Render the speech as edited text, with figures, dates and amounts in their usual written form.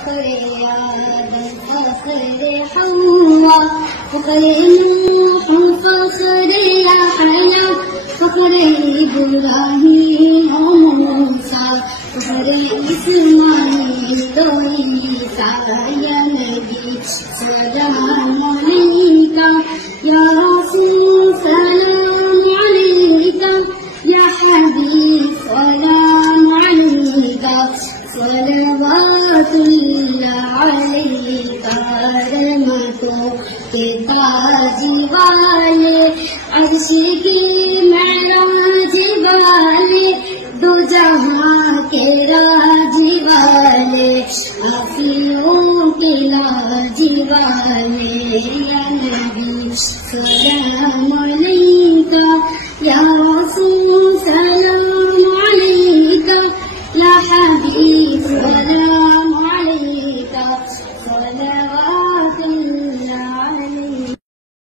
فخر آدم فخر حوا فخر نوح فخر يحيى فخر إبراهيم وموسى فخر إسماعيل وعيسى يا نبي سلام عليك يا رسول سلام عليك يا حبيب سلام عليك صلوات الله عليك رحمتوں کے تاج والے عرش کی معراج والے دو جہاں کے راج والے آفیوں کے لاج والے یا نبی